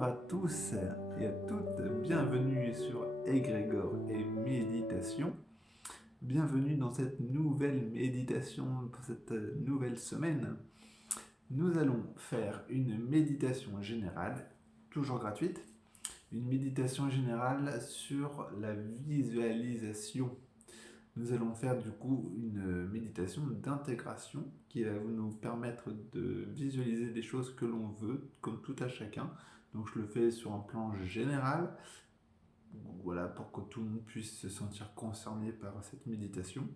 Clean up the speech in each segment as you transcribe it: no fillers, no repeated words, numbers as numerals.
Bonjour à tous et à toutes, bienvenue sur Égrégore et Méditation. Bienvenue dans cette nouvelle méditation pour cette nouvelle semaine. Nous allons faire une méditation générale, toujours gratuite, une méditation générale sur la visualisation. Nous allons faire du coup une méditation d'intégration qui va nous permettre de visualiser des choses que l'on veut, comme tout à chacun. Donc je le fais sur un plan général, voilà, pour que tout le monde puisse se sentir concerné par cette méditation.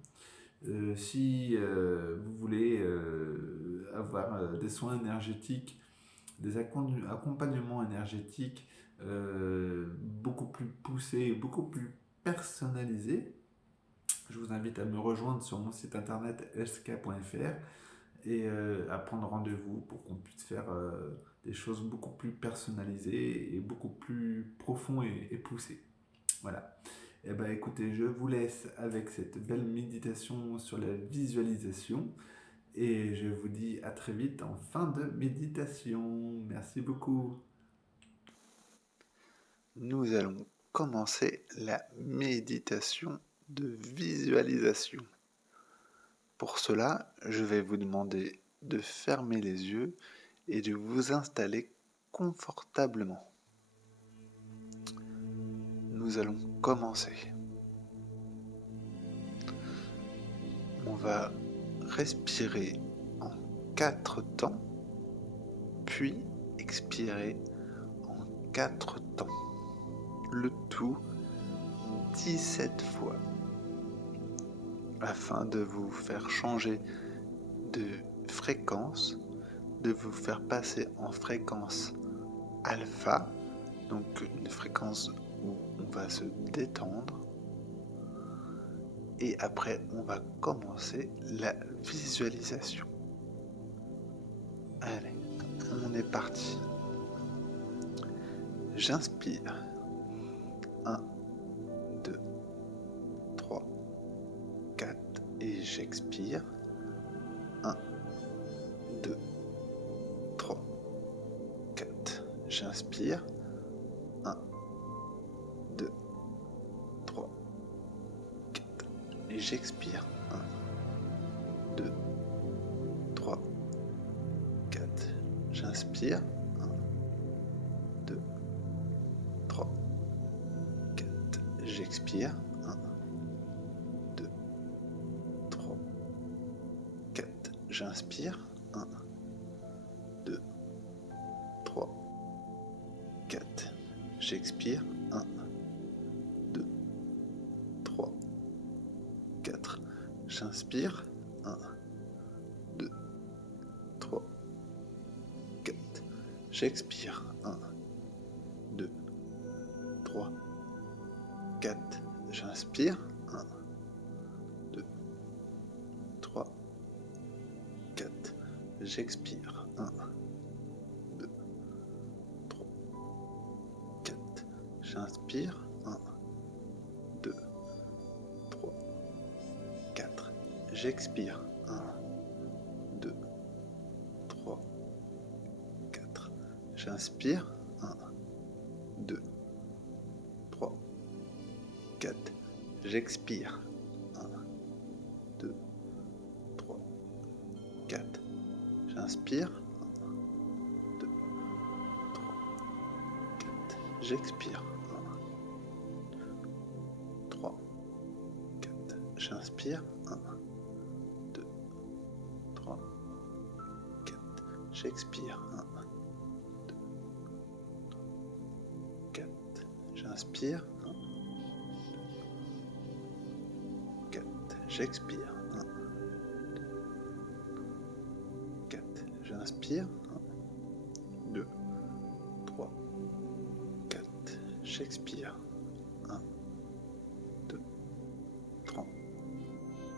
Si vous voulez avoir des soins énergétiques, des accompagnements énergétiques beaucoup plus poussés, beaucoup plus personnalisés, je vous invite à me rejoindre sur mon site internet sk.fr et à prendre rendez-vous pour qu'on puisse faire des choses beaucoup plus personnalisées et beaucoup plus profonds et poussées. Voilà. Et bien écoutez, je vous laisse avec cette belle méditation sur la visualisation et je vous dis à très vite en fin de méditation. Merci beaucoup. Nous allons commencer la méditation de visualisation. Pour cela, je vais vous demander de fermer les yeux et de vous installer confortablement. Nous allons commencer. On va respirer en 4 temps, puis expirer en 4 temps. Le tout 17 fois, afin de vous faire changer de fréquence, de vous faire passer en fréquence alpha, donc une fréquence où on va se détendre, et après on va commencer la visualisation. Allez, on est parti. J'inspire. 1, 2, 3, 4 et j'expire. 1, 2, 3, 4. J'inspire. 1, 2, 3, 4. Et j'expire. 1, 2, 3, 4. J'inspire. 1, 2, 3, 4. J'expire. 1, 2, 3, 4. J'inspire. 1, 2, 3, 4. J'expire. 1, 2, 3, 4. J'inspire. 1, 2, 3, 4. J'expire. 1, 2, 3, 4. J'inspire. 1, 2, 3, 4. J'expire. 1, 2, 3, 4. J'inspire. 1, 2, 3, 4. J'expire. 1, 2, 3, 4. J'inspire. 1, 2, 3, 4. J'expire. 1, 2, 3, 4. J'inspire. 1, 2, 3, 4. J'expire. 1, 2, 3, 4. J'inspire. 1, 2, 3, 4. J'expire. 1, 2, 4. J'inspire. 1, 4. J'expire. 1, 4. J'inspire. 1, 2, 3, 4. J'expire. 1, 2, 3,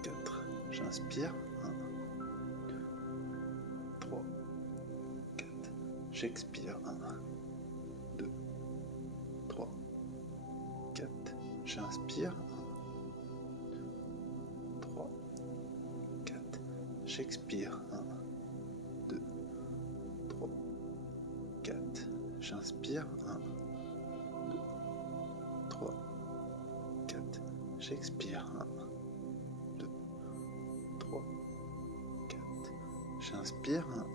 4. J'inspire. 1, 2, 3, 4. J'expire. 1, 2, 3, 4. J'inspire. 1, 3, 4. J'expire. 1, 2, 3, 4. J'inspire. 1, 2, 3, 4. J'expire. 1, 2, 3, 4. J'inspire. 1,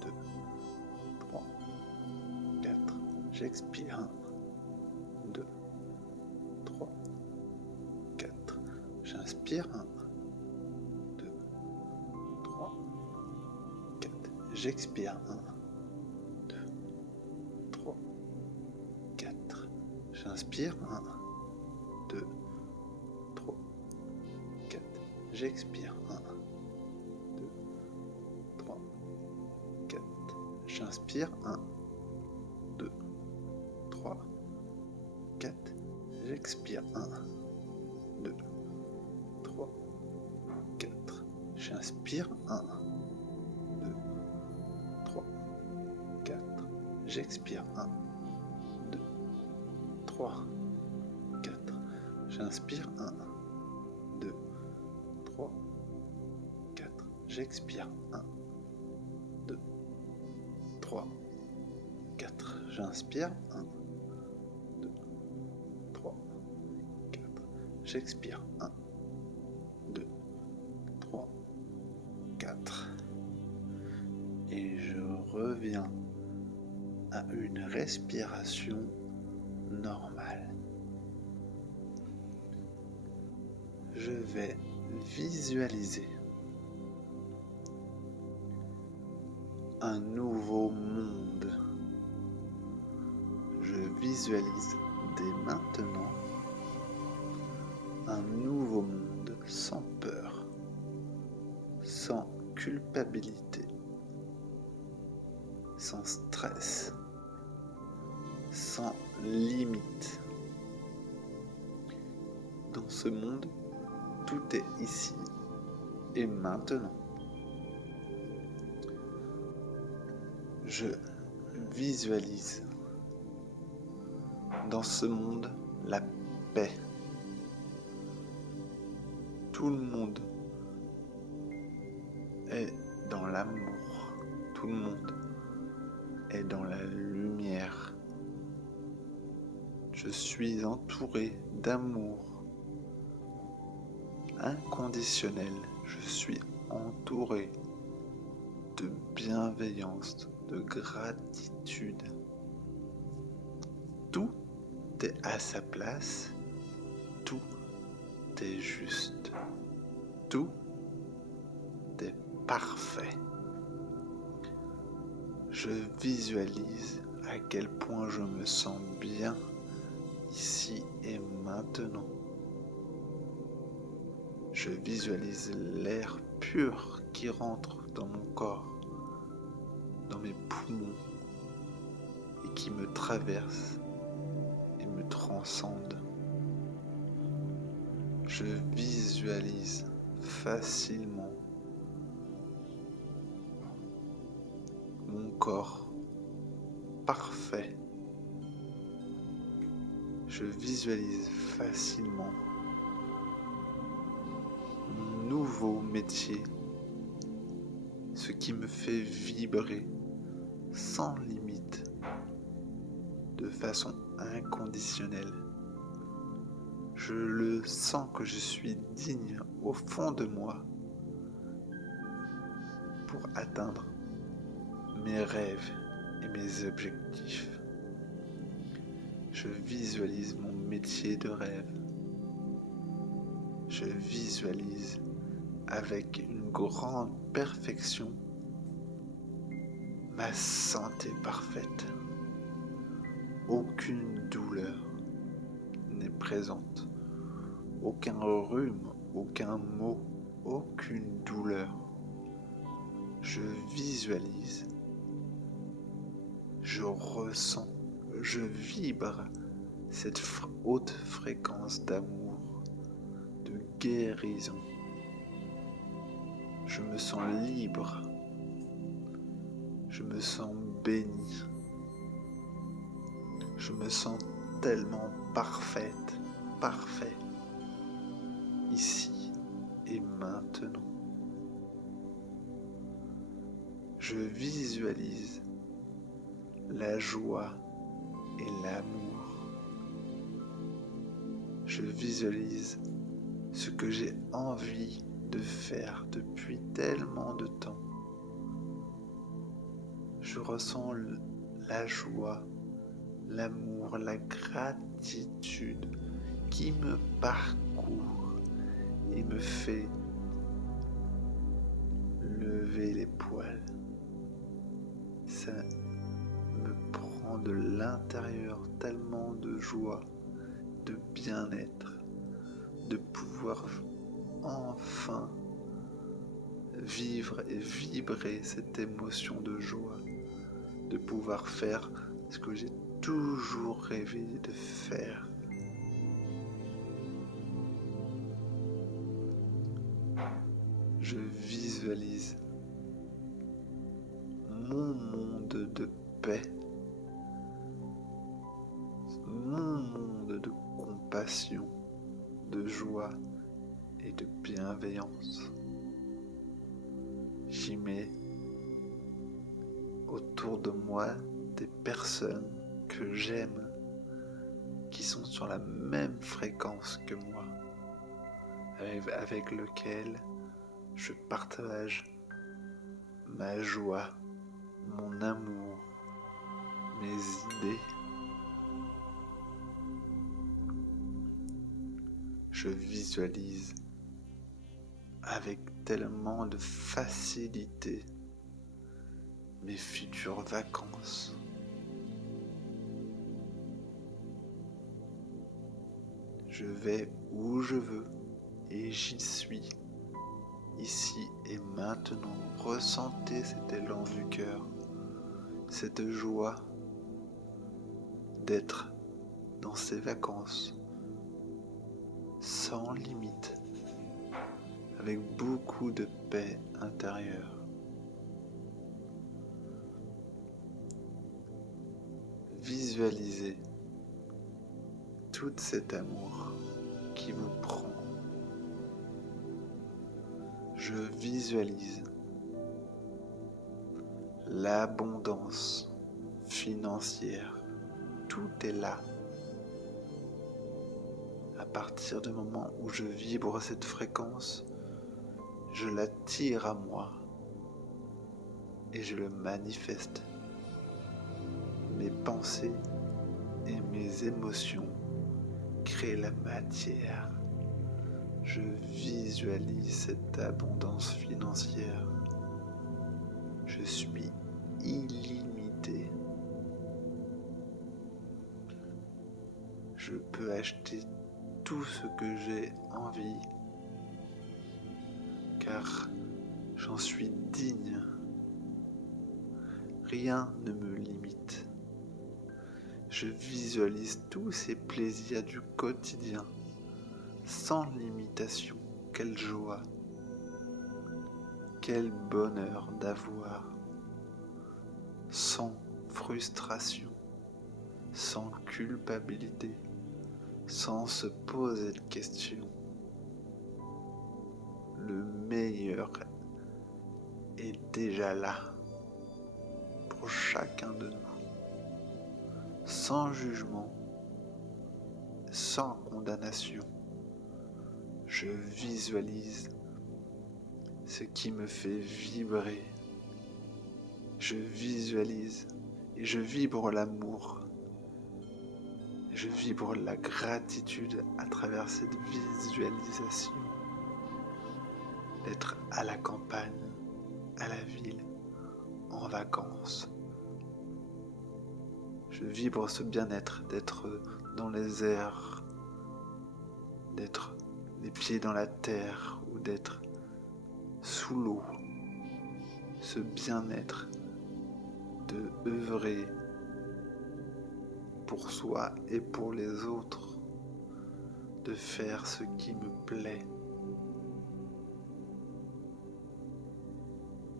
2, 3, 4. J'expire. 1, 2, 3, 4. J'inspire. 1, 2, 3, 4. J'expire. 1, 2, 3, 4. J'inspire. 1, 2, 3, 4. J'expire. 1, 2, 3, 4. J'inspire. 1, 2, 3, 4. J'expire. 1, 2, 3, 4. J'inspire. 1, 2, 3, 4. J'expire. 1, 2, 3, 4. J'inspire. 1, 2, 3, 4. J'expire. 1, 2, 3, 4. J'inspire. 1, 2, 3, 4. J'expire. 1, 2, 3, 4. Et je reviens à une respiration normale. Je vais visualiser un nouveau monde. Je visualise dès maintenant un nouveau monde sans peur, sans culpabilité, sans stress, sans limite. Dans ce monde, tout est ici et maintenant. Je visualise dans ce monde la paix. Tout le monde est dans l'amour. Tout le monde est dans la lumière. Je suis entouré d'amour inconditionnel. Je suis entouré de bienveillance, de gratitude. Tout est à sa place. Tout est juste. Tout est parfait. Je visualise à quel point je me sens bien ici et maintenant. Je visualise l'air pur qui rentre dans mon corps, dans mes poumons et qui me traverse et me transcende. Je visualise facilement mon corps parfait. Je visualise facilement mon nouveau métier, ce qui me fait vibrer sans limite, de façon inconditionnelle. Je le sens que je suis digne au fond de moi pour atteindre mes rêves et mes objectifs. Je visualise mon métier de rêve. Je visualise avec une grande perfection ma santé parfaite. Aucune douleur n'est présente. Aucun rhume, aucun mot, aucune douleur. Je visualise, je ressens, je vibre cette haute fréquence d'amour, de guérison. Je me sens libre, je me sens béni, je me sens tellement parfaite, parfait, ici et maintenant. Je visualise la joie et l'amour. Je visualise ce que j'ai envie de faire depuis tellement de temps. Je ressens la joie, l'amour, la gratitude qui me parcourt et me fait lever les poils. Ça me prend de l'intérieur tellement de joie, de bien-être, de pouvoir enfin vivre et vibrer cette émotion de joie, de pouvoir faire ce que j'ai toujours rêvé de faire. Je visualise mon monde de paix, mon monde de compassion, de joie et de bienveillance. J'y mets autour de moi des personnes que j'aime, qui sont sur la même fréquence que moi, avec lesquelles je partage ma joie, mon amour, mes idées. Je visualise avec tellement de facilité mes futures vacances. Je vais où je veux et j'y suis, ici et maintenant. Ressentez cet élan du cœur, cette joie d'être dans ces vacances sans limite, avec beaucoup de paix intérieure. Visualisez tout cet amour qui vous prend. Je visualise l'abondance financière. Tout est là. À partir du moment où je vibre cette fréquence, je l'attire à moi et je le manifeste. Mes pensées et mes émotions créent la matière. Je visualise cette abondance financière. Je suis illimité. Je peux acheter tout ce que j'ai envie, car j'en suis digne. Rien ne me limite. Je visualise tous ces plaisirs du quotidien, sans limitation. Quelle joie, quel bonheur d'avoir, sans frustration, sans culpabilité, sans se poser de questions. Le meilleur est déjà là pour chacun de nous, sans jugement, sans condamnation. Je visualise ce qui me fait vibrer. Je visualise et je vibre l'amour. Je vibre la gratitude à travers cette visualisation. D'être à la campagne, à la ville, en vacances. Je vibre ce bien-être, d'être dans les airs, d'être les pieds dans la terre ou d'être sous l'eau. Ce bien-être de œuvrer pour soi et pour les autres, de faire ce qui me plaît.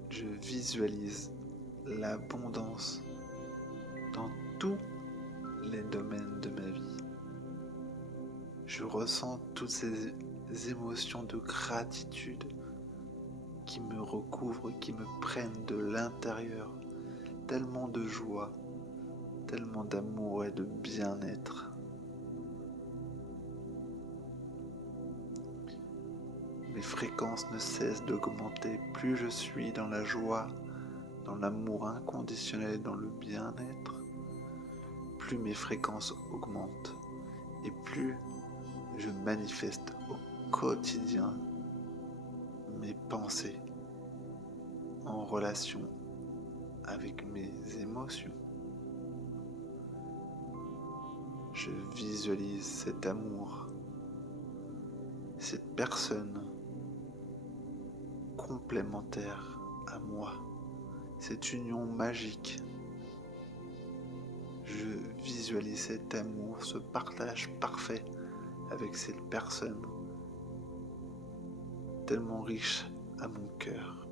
Je visualise l'abondance dans tous les domaines de ma vie. Je ressens toutes ces émotions de gratitude qui me recouvrent, qui me prennent de l'intérieur, tellement de joie, tellement d'amour et de bien-être. Mes fréquences ne cessent d'augmenter. Plus je suis dans la joie, dans l'amour inconditionnel, dans le bien-être, plus mes fréquences augmentent et plus je manifeste au quotidien mes pensées en relation avec mes émotions. Je visualise cet amour, cette personne complémentaire à moi, cette union magique. Je visualise cet amour, ce partage parfait avec cette personne tellement riche à mon cœur.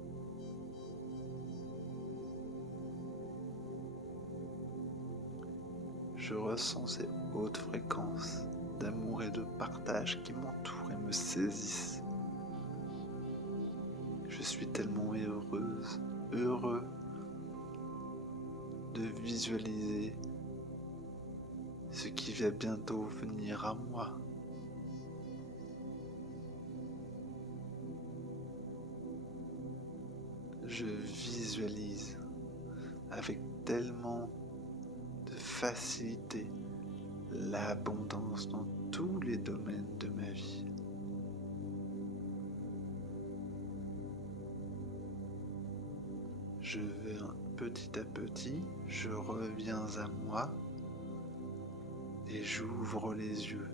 Je ressens ces hautes fréquences d'amour et de partage qui m'entourent et me saisissent. Je suis tellement heureux de visualiser ce qui va bientôt venir à moi. Je visualise avec tellement de facilité l'abondance dans tous les domaines de ma vie. Je vais petit à petit, je reviens à moi et j'ouvre les yeux,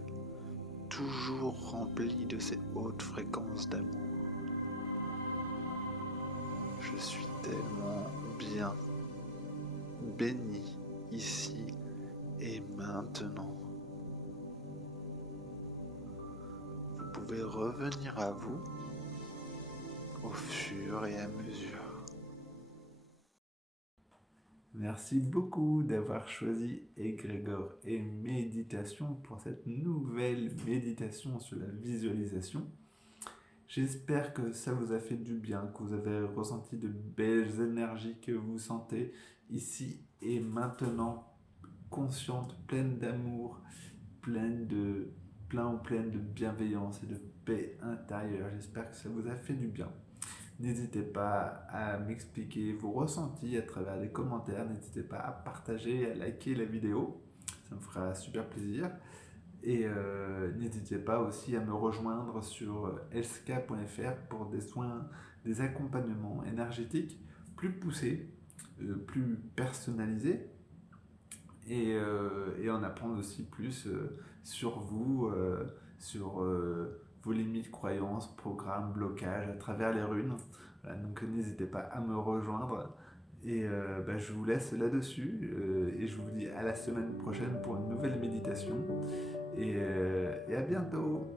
toujours rempli de ces hautes fréquences d'amour. Je suis tellement bien, béni ici et maintenant. Vous pouvez revenir à vous au fur et à mesure. Merci beaucoup d'avoir choisi Égrégore et méditation pour cette nouvelle méditation sur la visualisation. J'espère que ça vous a fait du bien, que vous avez ressenti de belles énergies que vous sentez ici et maintenant, consciente, pleine d'amour, pleine de bienveillance et de paix intérieure. J'espère que ça vous a fait du bien. N'hésitez pas à m'expliquer vos ressentis à travers les commentaires. N'hésitez pas à partager, à liker la vidéo. Ça me fera super plaisir. Et n'hésitez pas aussi à me rejoindre sur elska.fr pour des soins, des accompagnements énergétiques plus poussés, plus personnalisés. Et en apprendre aussi plus sur vous, sur vos limites, croyances, programmes, blocages à travers les runes. Voilà, donc n'hésitez pas à me rejoindre. Et je vous laisse là-dessus. Et je vous dis à la semaine prochaine pour une nouvelle méditation. Et à bientôt!